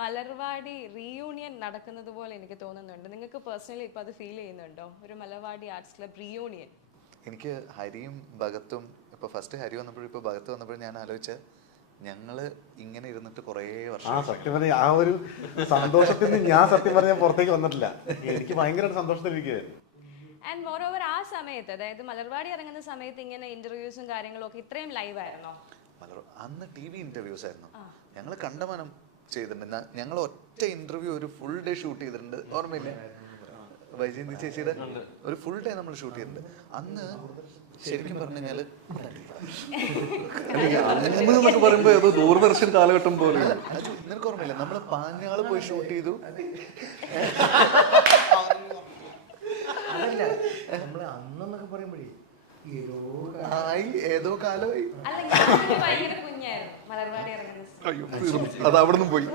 Malarvadi reunion നടക്കുന്നത് പോലെ എനിക്ക് തോന്നുന്നുണ്ട്. നിങ്ങൾക്ക് പേഴ്സണലി ഇപ്പൊ അത് ഫീൽ ചെയ്യുന്നുണ്ടോ? ഒരു മലർവാടി ആർട്സ് ക്ലബ് റീയൂണിയൻ. എനിക്ക് ഹരിയും ഭഗത്തും ഇപ്പൊ ഫസ്റ്റ് ഹരി വന്നപ്പോഴും ഇപ്പൊ ഭഗത്ത് വന്നപ്പോഴും ഞാൻ ആലോചിച്ച ഞങ്ങള് ഇങ്ങനെ ഇരുന്നിട്ട് കുറേ വർഷം സത്യം പറഞ്ഞ ആ ഒരു സന്തോഷത്തിൽ നിന്ന് ഞാൻ സത്യം പറഞ്ഞാൽ പുറത്തേക്ക് വന്നിട്ടില്ല. എനിക്ക് ഭയങ്കര സന്തോഷത്തിലിരിക്കുകയായിരുന്നു. ആൻഡ് മോർ ഓവർ ആ സമയത്ത്, അതായത് മലർവാടി ഇറങ്ങുന്ന സമയത്ത് ഇങ്ങനെ ഇന്റർവ്യൂസും കാര്യങ്ങളും ഒക്കെ ഇത്രയും ലൈവ് ആയിരുന്നോ? അന്ന് TV ഇന്റർവ്യൂസ് ആയിരുന്നു. ഞങ്ങൾ കണ്ടമാനം ചെയ്തിട്ടുണ്ട്. ഞങ്ങൾ ഒറ്റ ഇന്റർവ്യൂ ഒരു ഫുൾ ഡേ ഷൂട്ട് ചെയ്തിട്ടുണ്ട്. ഓർമ്മയില്ലേ? വൈജയന്തി ചേച്ചിയുടെ ഒരു ഫുൾ ഡേ നമ്മൾ ഷൂട്ട് ചെയ്തിട്ടുണ്ട്. അന്ന് ശരിക്കും പറഞ്ഞു കഴിഞ്ഞാല് എന്നൊക്കെ പറയുമ്പോ ഏതോ ദൂരദർശൻ കാലഘട്ടം പോലെ. നിനക്ക് ഓർമ്മയില്ല? നമ്മള് പാഞ്ഞാള് പോയി ഷൂട്ട് ചെയ്തു. നമ്മള് അന്നൊക്കെ പറയുമ്പോഴേ ഏതോ കാലമായി. അല്ല, ഞാൻ ഭയങ്കര കുഞ്ഞായിരുന്നു മലർവാടി ഇറങ്ങുന്ന. അയ്യോ, അത് അവിടെ നിന്നും പോയി.